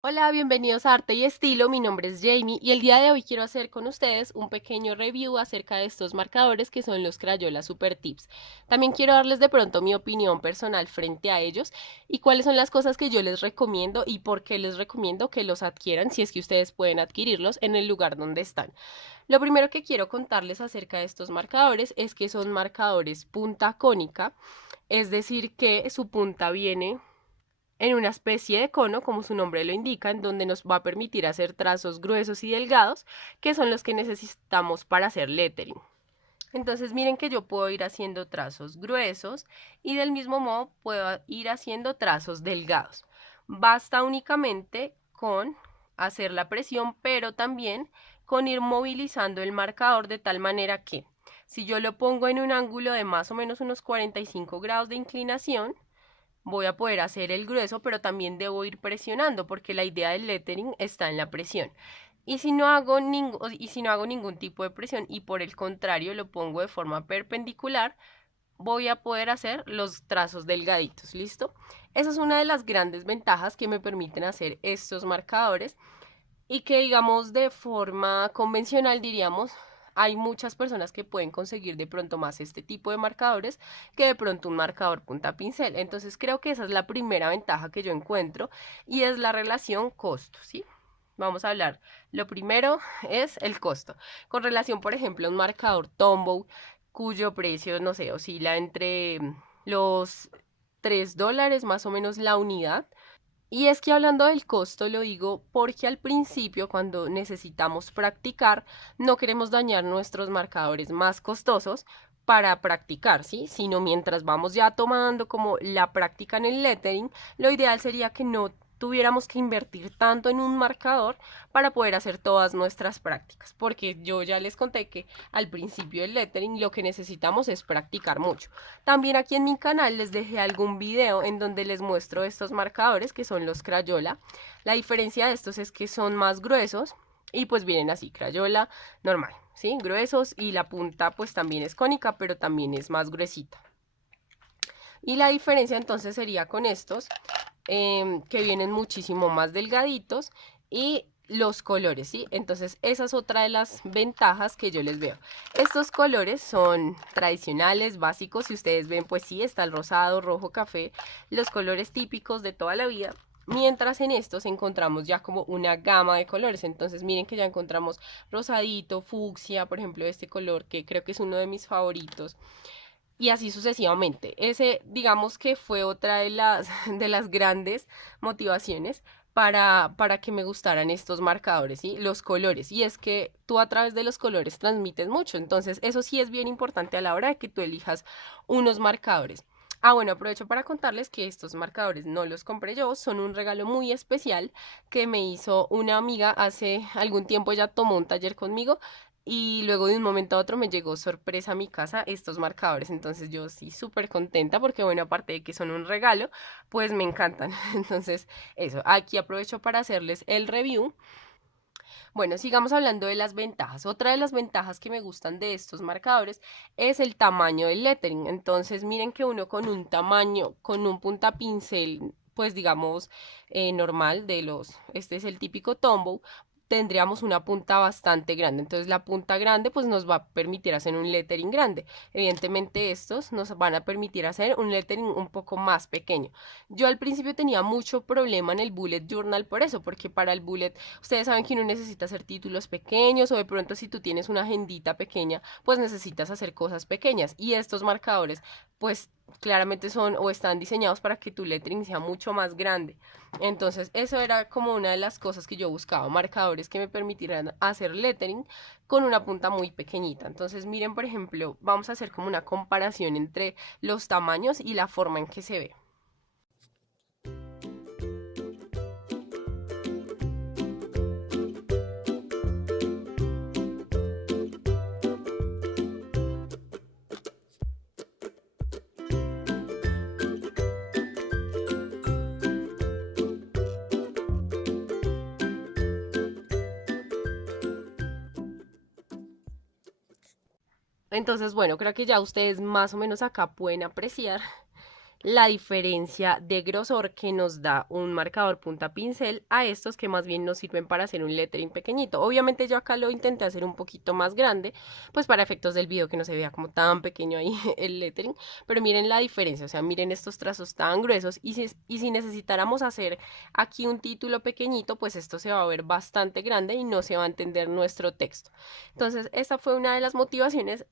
Hola, bienvenidos a Arte y Estilo. Mi nombre es Jamie y el día de hoy quiero hacer con ustedes un pequeño review acerca de estos marcadores que son los Crayola Super Tips. También quiero darles de pronto mi opinión personal frente a ellos y cuáles son las cosas que yo les recomiendo y por qué les recomiendo que los adquieran si es que ustedes pueden adquirirlos en el lugar donde están. Lo primero que quiero contarles acerca de estos marcadores es que son marcadores punta cónica, es decir, que su punta viene en una especie de cono, como su nombre lo indica, en donde nos va a permitir hacer trazos gruesos y delgados, que son los que necesitamos para hacer lettering. Entonces miren que yo puedo ir haciendo trazos gruesos y del mismo modo puedo ir haciendo trazos delgados. Basta únicamente con hacer la presión, pero también con ir movilizando el marcador de tal manera que si yo lo pongo en un ángulo de más o menos unos 45 grados de inclinación, voy a poder hacer el grueso, pero también debo ir presionando porque la idea del lettering está en la presión. Y si no hago ningún tipo de presión y por el contrario lo pongo de forma perpendicular, voy a poder hacer los trazos delgaditos, ¿listo? Esa es una de las grandes ventajas que me permiten hacer estos marcadores y que digamos de forma convencional diríamos, hay muchas personas que pueden conseguir de pronto más este tipo de marcadores que de pronto un marcador punta pincel. Entonces creo que esa es la primera ventaja que yo encuentro y es la relación costo, ¿sí? Vamos a hablar. Lo primero es el costo. Con relación, por ejemplo, a un marcador Tombow, cuyo precio, no sé, oscila entre los $3 más o menos la unidad. Y es que hablando del costo lo digo porque al principio cuando necesitamos practicar no queremos dañar nuestros marcadores más costosos para practicar, ¿sí? Sino mientras vamos ya tomando como la práctica en el lettering, lo ideal sería que no tuviéramos que invertir tanto en un marcador para poder hacer todas nuestras prácticas, porque yo ya les conté que al principio del lettering lo que necesitamos es practicar mucho. También aquí en mi canal les dejé algún video en donde les muestro estos marcadores que son los Crayola. La diferencia de estos es que son más gruesos y pues vienen así, Crayola normal, ¿sí? Gruesos y la punta pues también es cónica, pero también es más gruesita. Y la diferencia entonces sería con estos, que vienen muchísimo más delgaditos y los colores, ¿sí? Entonces esa es otra de las ventajas que yo les veo. Estos colores son tradicionales, básicos, si ustedes ven pues sí, está el rosado, rojo, café, los colores típicos de toda la vida. Mientras en estos encontramos ya como una gama de colores, entonces miren que ya encontramos rosadito, fucsia, por ejemplo este color que creo que es uno de mis favoritos, y así sucesivamente. Ese, digamos que fue otra de las, de las grandes motivaciones para que me gustaran estos marcadores, ¿sí? Los colores. Y es que tú a través de los colores transmites mucho. Entonces, eso sí es bien importante a la hora de que tú elijas unos marcadores. Ah, bueno, aprovecho para contarles que estos marcadores no los compré yo, son un regalo muy especial que me hizo una amiga hace algún tiempo. Ella tomó un taller conmigo y luego de un momento a otro me llegó sorpresa a mi casa estos marcadores. Entonces yo sí súper contenta porque bueno, aparte de que son un regalo, pues me encantan. Entonces eso, aquí aprovecho para hacerles el review. Bueno, sigamos hablando de las ventajas. Otra de las ventajas que me gustan de estos marcadores es el tamaño del lettering. Entonces miren que uno con un tamaño, con un punta pincel, pues digamos normal de los, este es el típico Tombow, tendríamos una punta bastante grande. Entonces la punta grande pues nos va a permitir hacer un lettering grande. Evidentemente estos nos van a permitir hacer un lettering un poco más pequeño. Yo al principio tenía mucho problema en el bullet journal por eso, porque para el bullet ustedes saben que uno necesita hacer títulos pequeños o de pronto si tú tienes una agendita pequeña, pues necesitas hacer cosas pequeñas. Y estos marcadores, pues claramente son o están diseñados para que tu lettering sea mucho más grande. Entonces, eso era como una de las cosas que yo buscaba, marcadores que me permitieran hacer lettering con una punta muy pequeñita. Entonces, miren, por ejemplo, vamos a hacer como una comparación entre los tamaños y la forma en que se ve. Entonces, bueno, creo que ya ustedes más o menos acá pueden apreciar la diferencia de grosor que nos da un marcador punta pincel a estos que más bien nos sirven para hacer un lettering pequeñito. Obviamente yo acá lo intenté hacer un poquito más grande, pues para efectos del video que no se vea como tan pequeño ahí el lettering, pero miren la diferencia, o sea, miren estos trazos tan gruesos y si necesitáramos hacer aquí un título pequeñito, pues esto se va a ver bastante grande y no se va a entender nuestro texto. Entonces, esta fue una de las motivaciones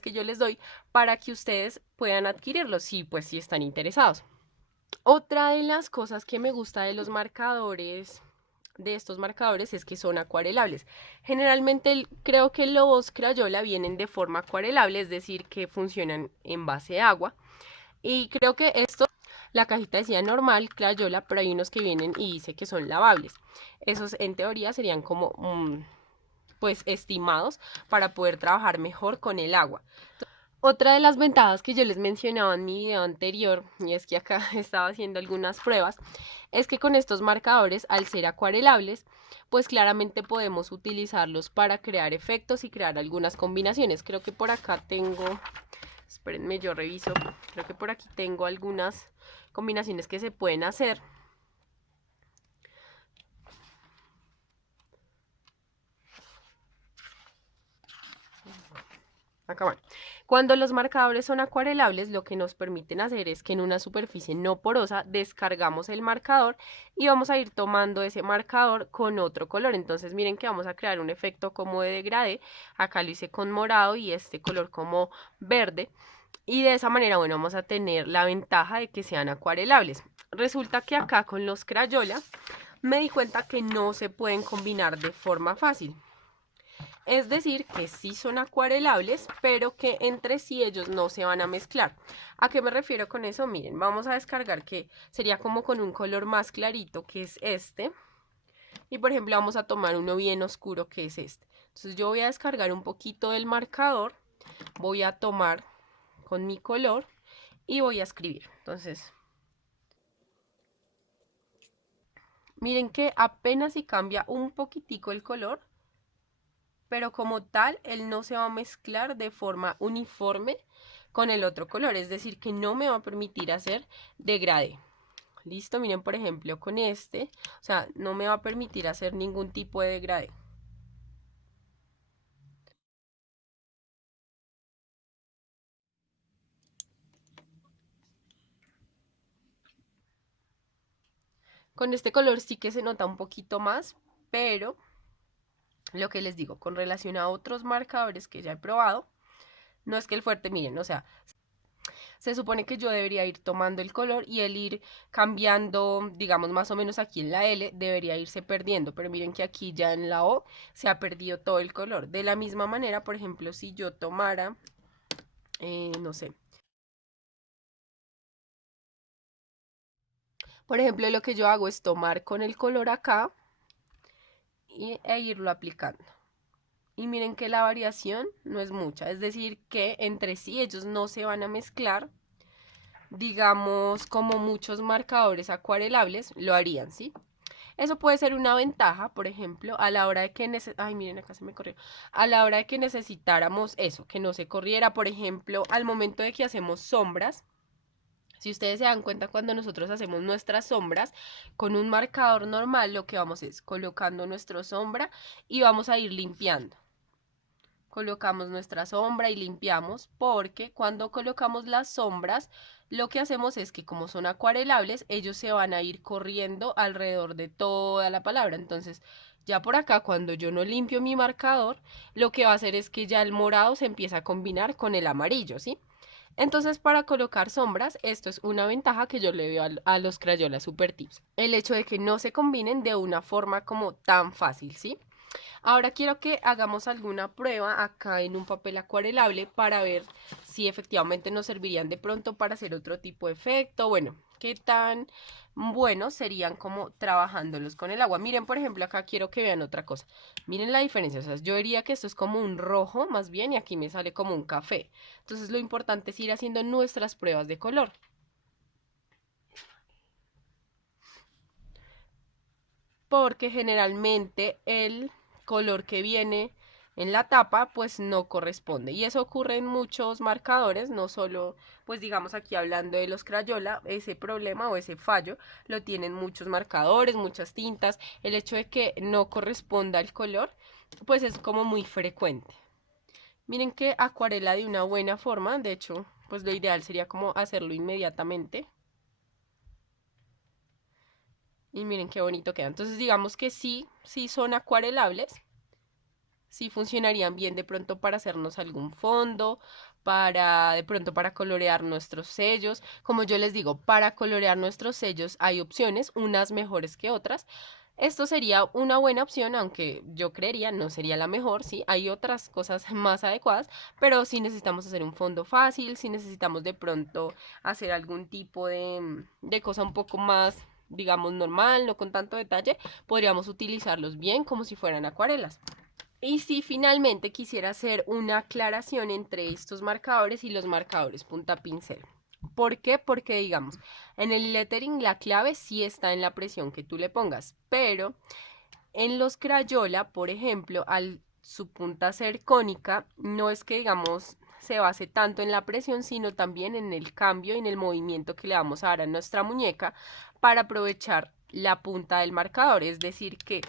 que yo les doy para que ustedes puedan adquirirlos, si pues si están interesados. Otra de las cosas que me gusta de los marcadores, de estos marcadores, es que son acuarelables. Generalmente creo que los Crayola vienen de forma acuarelable, es decir, que funcionan en base a agua. Y creo que esto, la cajita decía normal, Crayola, pero hay unos que vienen y dice que son lavables. Esos en teoría serían como pues estimados para poder trabajar mejor con el agua. Otra de las ventajas que yo les mencionaba en mi video anterior, y es que acá estaba haciendo algunas pruebas, es que con estos marcadores, al ser acuarelables, pues claramente podemos utilizarlos para crear efectos y crear algunas combinaciones. Creo que por acá tengo, espérenme, yo reviso, creo que por aquí tengo algunas combinaciones que se pueden hacer. Acá van. Cuando los marcadores son acuarelables, lo que nos permiten hacer es que en una superficie no porosa descargamos el marcador y vamos a ir tomando ese marcador con otro color. Entonces miren que vamos a crear un efecto como de degradé. Acá lo hice con morado y este color como verde. Y de esa manera, bueno, vamos a tener la ventaja de que sean acuarelables. Resulta que acá con los Crayola me di cuenta que no se pueden combinar de forma fácil. Es decir, que sí son acuarelables, pero que entre sí ellos no se van a mezclar. ¿A qué me refiero con eso? Miren, vamos a descargar que sería como con un color más clarito, que es este. Y por ejemplo, vamos a tomar uno bien oscuro, que es este. Entonces yo voy a descargar un poquito del marcador, voy a tomar con mi color y voy a escribir. Entonces, miren que apenas si cambia un poquitico el color, pero como tal, él no se va a mezclar de forma uniforme con el otro color, es decir, que no me va a permitir hacer degradé. Listo, miren por ejemplo con este, o sea, no me va a permitir hacer ningún tipo de degradé. Con este color sí que se nota un poquito más, pero lo que les digo, con relación a otros marcadores que ya he probado, no es que el fuerte, miren, o sea, se supone que yo debería ir tomando el color y el ir cambiando, digamos más o menos aquí en la L, debería irse perdiendo, pero miren que aquí ya en la O se ha perdido todo el color. De la misma manera, por ejemplo, si yo tomara, no sé, por ejemplo, lo que yo hago es tomar con el color acá e irlo aplicando. Y miren que la variación no es mucha, es decir, que entre sí ellos no se van a mezclar, digamos, como muchos marcadores acuarelables lo harían, ¿sí? Eso puede ser una ventaja, por ejemplo, a la hora de que ay, miren, acá se me corrió. A la hora de que necesitáramos eso, que no se corriera, por ejemplo, al momento de que hacemos sombras. Si ustedes se dan cuenta, cuando nosotros hacemos nuestras sombras con un marcador normal, lo que vamos es colocando nuestra sombra y vamos a ir limpiando. Colocamos nuestra sombra y limpiamos, porque cuando colocamos las sombras lo que hacemos es que, como son acuarelables, ellos se van a ir corriendo alrededor de toda la palabra. Entonces ya por acá, cuando yo no limpio mi marcador, lo que va a hacer es que ya el morado se empieza a combinar con el amarillo, ¿sí? Entonces, para colocar sombras, esto es una ventaja que yo le veo a los Crayola Super Tips, el hecho de que no se combinen de una forma como tan fácil, ¿sí? Ahora quiero que hagamos alguna prueba acá en un papel acuarelable para ver si efectivamente nos servirían de pronto para hacer otro tipo de efecto. Bueno, qué tan buenos serían como trabajándolos con el agua. Miren, por ejemplo, acá quiero que vean otra cosa. Miren la diferencia, o sea, yo diría que esto es como un rojo más bien y aquí me sale como un café. Entonces lo importante es ir haciendo nuestras pruebas de color. Porque generalmente el color que viene en la tapa, pues no corresponde. Y eso ocurre en muchos marcadores, no solo, pues digamos aquí hablando de los Crayola, ese problema o ese fallo lo tienen muchos marcadores, muchas tintas. El hecho de que no corresponda el color, pues es como muy frecuente. Miren que acuarela de una buena forma, de hecho, pues lo ideal sería como hacerlo inmediatamente. Y miren qué bonito queda. Entonces digamos que sí son acuarelables. Sí funcionarían bien de pronto para hacernos algún fondo, para de pronto para colorear nuestros sellos. Como yo les digo, para colorear nuestros sellos hay opciones, unas mejores que otras. Esto sería una buena opción, aunque yo creería no sería la mejor, sí, hay otras cosas más adecuadas, pero si necesitamos hacer un fondo fácil, si necesitamos de pronto hacer algún tipo de cosa un poco más, digamos, normal, no con tanto detalle, podríamos utilizarlos bien como si fueran acuarelas. Y si finalmente quisiera hacer una aclaración entre estos marcadores y los marcadores punta pincel. ¿Por qué? Porque digamos, en el lettering la clave sí está en la presión que tú le pongas, pero en los Crayola, por ejemplo, al su punta ser cónica, no es que digamos se base tanto en la presión, sino también en el cambio y en el movimiento que le vamos a dar a nuestra muñeca para aprovechar la punta del marcador. Es decir, que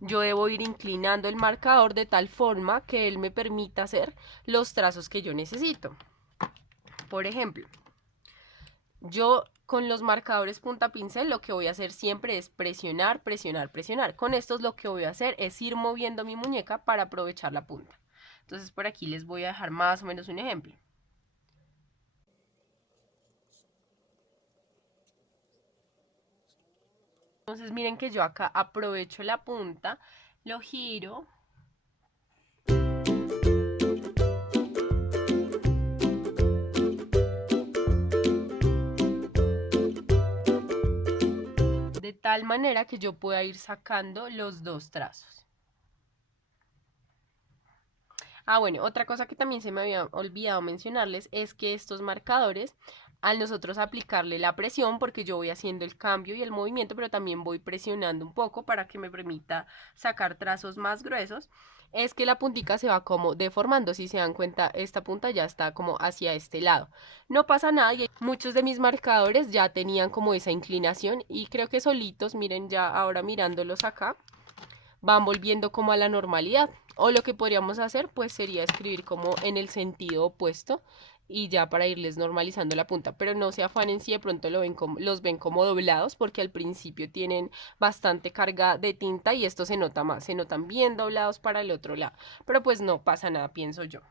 yo debo ir inclinando el marcador de tal forma que él me permita hacer los trazos que yo necesito. Por ejemplo, yo con los marcadores punta pincel lo que voy a hacer siempre es presionar, presionar, presionar. Con estos lo que voy a hacer es ir moviendo mi muñeca para aprovechar la punta. Entonces por aquí les voy a dejar más o menos un ejemplo. Entonces miren que yo acá aprovecho la punta, lo giro. De tal manera que yo pueda ir sacando los dos trazos. Ah, bueno, otra cosa que también se me había olvidado mencionarles es que estos marcadores, al nosotros aplicarle la presión, porque yo voy haciendo el cambio y el movimiento, pero también voy presionando un poco para que me permita sacar trazos más gruesos, es que la puntica se va como deformando. Si se dan cuenta, esta punta ya está como hacia este lado. No pasa nada y muchos de mis marcadores ya tenían como esa inclinación y creo que solitos, miren ya ahora mirándolos acá, van volviendo como a la normalidad. O lo que podríamos hacer pues sería escribir como en el sentido opuesto y ya para irles normalizando la punta, pero no se afanen si de pronto los ven como doblados, porque al principio tienen bastante carga de tinta y esto se nota más, se notan bien doblados para el otro lado, pero pues no pasa nada, pienso yo.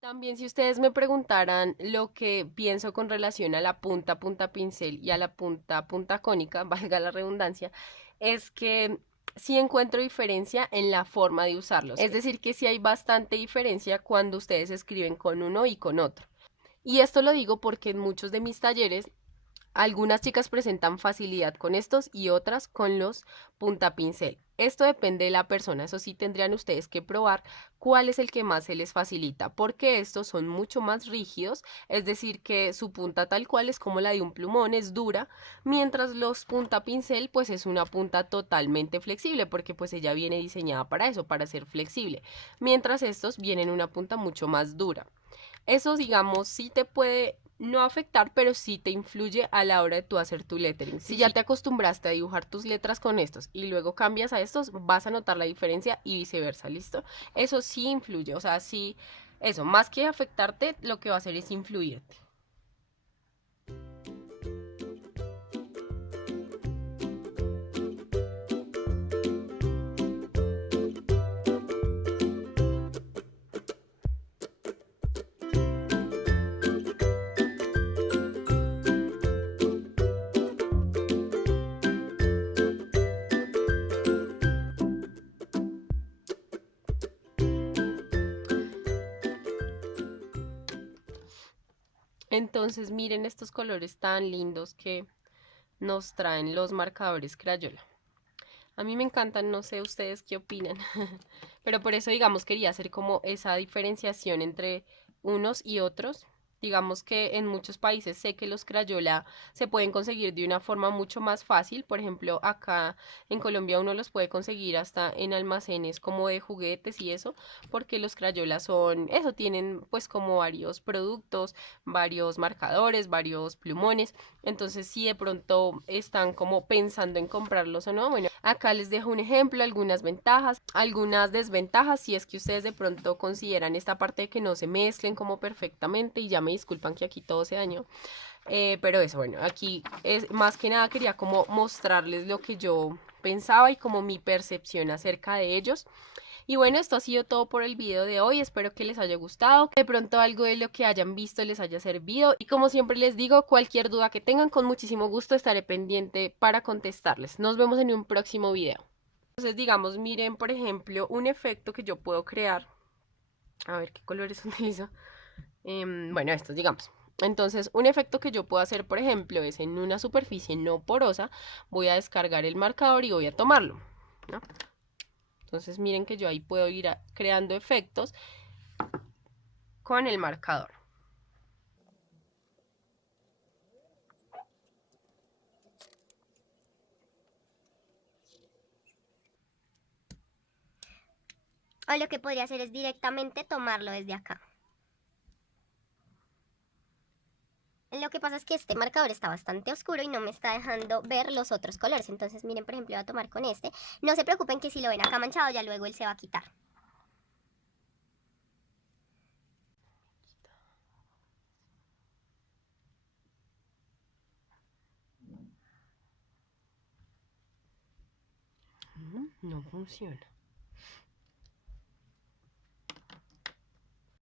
También si ustedes me preguntaran lo que pienso con relación a la punta punta pincel y a la punta punta cónica, valga la redundancia, es que sí encuentro diferencia en la forma de usarlos. Es decir, que sí hay bastante diferencia cuando ustedes escriben con uno y con otro. Y esto lo digo porque en muchos de mis talleres algunas chicas presentan facilidad con estos y otras con los punta pincel. Esto depende de la persona, eso sí tendrían ustedes que probar cuál es el que más se les facilita, porque estos son mucho más rígidos, es decir que su punta tal cual es como la de un plumón, es dura, mientras los punta pincel pues es una punta totalmente flexible, porque pues ella viene diseñada para eso, para ser flexible, mientras estos vienen una punta mucho más dura. Eso, digamos, sí te puede no afectar, pero sí te influye a la hora de tú hacer tu lettering. Si ya te acostumbraste a dibujar tus letras con estos y luego cambias a estos, vas a notar la diferencia y viceversa, ¿listo? Eso sí influye, o sea, sí, eso, más que afectarte, lo que va a hacer es influirte. Entonces, miren estos colores tan lindos que nos traen los marcadores Crayola. A mí me encantan, no sé ustedes qué opinan, pero por eso, digamos, quería hacer como esa diferenciación entre unos y otros. Digamos que en muchos países sé que los Crayola se pueden conseguir de una forma mucho más fácil. Por ejemplo, acá en Colombia uno los puede conseguir hasta en almacenes como de juguetes y eso, porque los Crayola son, eso, tienen pues como varios productos, varios marcadores, varios plumones. Entonces, si de pronto están como pensando en comprarlos o no, bueno, acá les dejo un ejemplo, algunas ventajas, algunas desventajas, si es que ustedes de pronto consideran esta parte de que no se mezclen como perfectamente, y ya me disculpan que aquí todo se dañó. Pero eso, bueno, aquí es más que nada quería como mostrarles lo que yo pensaba y como mi percepción acerca de ellos. Y bueno, esto ha sido todo por el video de hoy. Espero que les haya gustado, que de pronto algo de lo que hayan visto les haya servido. Y como siempre les digo, cualquier duda que tengan, con muchísimo gusto estaré pendiente para contestarles. Nos vemos en un próximo video. Entonces, digamos, miren, por ejemplo, un efecto que yo puedo crear. A ver qué colores utilizo. Bueno, estos, digamos. Entonces, un efecto que yo puedo hacer, por ejemplo, es en una superficie no porosa, voy a descargar el marcador y voy a tomarlo, ¿no? Entonces miren que yo ahí puedo ir creando efectos con el marcador. O lo que podría hacer es directamente tomarlo desde acá. Lo que pasa es que este marcador está bastante oscuro y no me está dejando ver los otros colores. Entonces miren, por ejemplo, voy a tomar con este. No se preocupen que si lo ven acá manchado, ya luego él se va a quitar. No funciona.